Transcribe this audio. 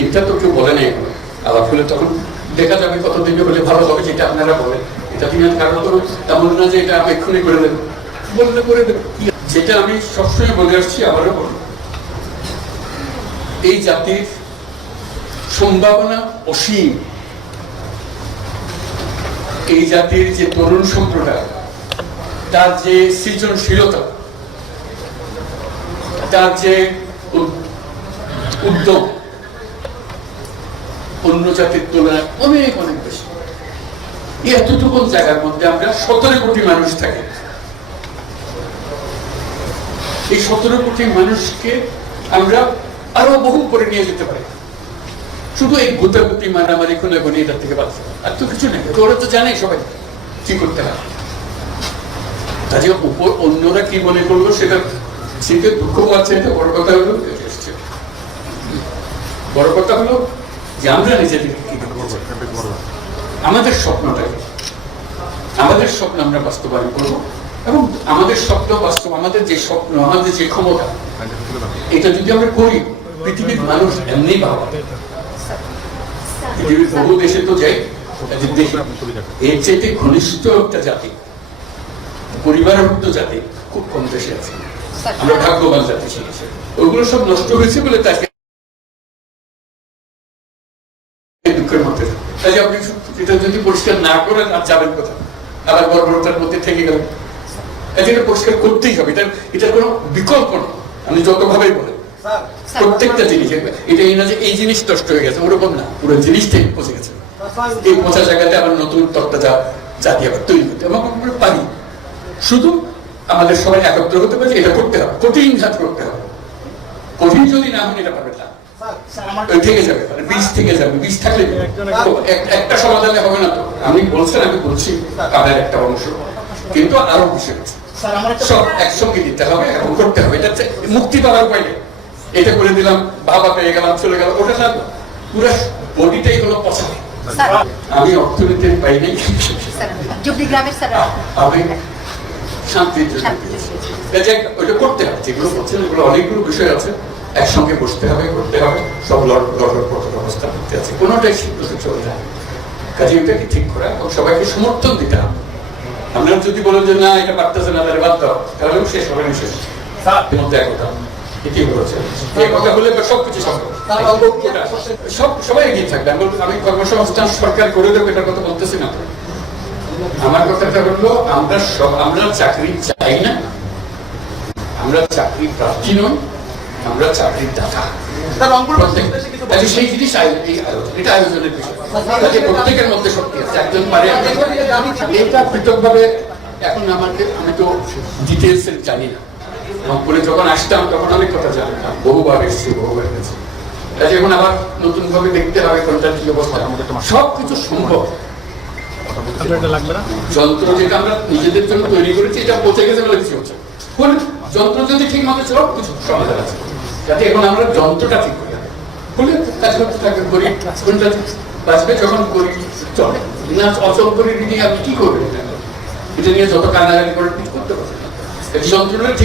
এটা তো কেউ বলে নাই আলাপ হলে তখন দেখা যাবে কতদিন হলে ভালো হবে, যেটা আপনারা বলেন এটা দিনের কারণ তো তেমন না যে এটা আমি এক্ষুনি করে দেবো, বললে করে দেবো। যেটা আমি সবসময় বলে আসছি, আবারও বলবো, এই জাতির সম্ভাবনা অসীম। এই জাতির যে তরুণ সম্প্রদায়, তার যে সৃজনশীলতা, তার যে উদ্যম অন্য জাতির তুলনায় অনেক অনেক বেশি। এতটুকু জায়গার মধ্যে আমরা 17 কোটি মানুষ থাকি। এই 17 কোটি মানুষকে আমরা আরো বহু করে নিয়ে যেতে পারি, শুধু এই গুতাগুতি মারামারি খুনাখুনি এটার থেকে বাঁচতে, আর তো কিছু নেই। ওরা তো জানে সবাই কি করতে হয়। কাজে উপর অন্যরা কি মনে করলো সেটা শীতে দুঃখ পাচ্ছে। এটা বড় কথা হলো, বড় কথা হলো যে আমরা নিজেদেরকে কি আমাদের স্বপ্নটাকে, আমাদের স্বপ্ন আমরা বাস্তবায়ন করবো, এবং আমাদের স্বপ্ন বাস্তব, আমাদের যে স্বপ্ন, আমাদের যে ক্ষমতা, এটা যদি আমরা করি, পৃথিবীর মানুষ এমনি ভাবা, পৃথিবীর বহু দেশে তো যাই, এর চাইতে ঘনিষ্ঠ একটা জাতি, পরিবারভুক্ত জাতি খুব কম দেশে আছে। আমরা ভাগ্যবান জাতি শিখেছি। ওগুলো সব নষ্ট হয়েছে বলে তাকে দুঃখের মধ্যে। তাই আপনি এটা যদি পরিষ্কার না করেন আর যাবেন কোথাও, আবার বর্বরতার মধ্যে থেকে গেলেন। এটা পরিষ্কার করতেই হবে, এটার কোনো বিকল্প নেই। আমি যতভাবেই বলেন প্রত্যেকটা জিনিস, এটা এই না যে এই জিনিস নষ্ট হয়ে গেছে, ওরকম না, পুরো জিনিসটাই পচে গেছে। এই পচা জায়গাতে আবার নতুন তত্ত্ব জাতি আবার তৈরি করতে এবং আমরা পারি। শুধু আমাদের সবাই একত্র হতে পারে, এটা করতে হবে, কঠিন কাজ করতে হবে। কঠিন যদি না হয় এটা পারবে না, থেকে যাবে, বীজ থেকে যাবে। বীজ থাকলে একটা সমাধানে হবে না। তো আমি বলছেন, আমি বলছি তাদের একটা অংশ, কিন্তু আরো বিষয় আছে, সব একসঙ্গে দিতে হবে এবং করতে হবে। এটা মুক্তি পাওয়ার উপায় নেই। এটা করে দিলাম, বাবা পেয়ে গেলাম, চলে গেল, ওটা না, পুরো বডিটাই হলো পচা। আমি অর্থনীতি পাই নাই, আমি শান্তির জন্য ওইটা করতে হবে। যেগুলো করছেন ওগুলো অনেকগুলো বিষয় আছে, একসঙ্গে বসতে হবে, করতে হবে, সব লড়ার পথ ব্যবস্থা করতে আছে, কোনোটাই সিদ্ধতে চলে যায়। কাজে এটাকে ঠিক করা এবং সবাইকে সমর্থন দিতে হবে। আমরা যদি বলেন যে না এটা পারতেছে না, তাহলে বাদ দাও, তাহলে শেষ হবে না। শেষ মধ্যে একতা এটি বলেছে, এই কথা বলে সবকিছু সবাই এগিয়ে থাকবে। আমি কর্মসংস্থান সরকার করে দেবো এটার কথা বলতেছি না। আমার কথাটা হলো আমরা চাকরি চাই না, আমরা চাকরি প্রার্থী নই, আমরা চাকরির দাতা। সেই জিনিস এটা আয়োজনের বিষয়, প্রত্যেকের মধ্যে শক্তি আছে। একজন পারে এটা পৃথকভাবে। এখন আমি তো ডিটেলস জানি না, রংপুরে যখন আসতাম তখন অনেক কথা জানতাম, বহুবার এসেছি, বহুবার গেছি। কাজে এখন আবার নতুন ভাবে দেখতে হবে কোনটা কি অবস্থা। সবকিছু সম্ভব। যন্ত্র যেটা আমরা নিজেদের জন্য তৈরি করেছি, এটা পচে গেছে বলে কিছু হচ্ছে। যন্ত্র যদি ঠিক মতো সব কিছু সমাধান আছে, যাতে এখন আমরা যন্ত্রটা ঠিক করি, কাজ করতে থাকবে, করি কোনটা বাঁচবে যখন করি চলে না, অচল করে নিয়ে আপনি কি করবেন? এটা নিয়ে যত কান্নাকাটি করে ঠিক করতে পারবেন, যন্ত্রটা ঠিক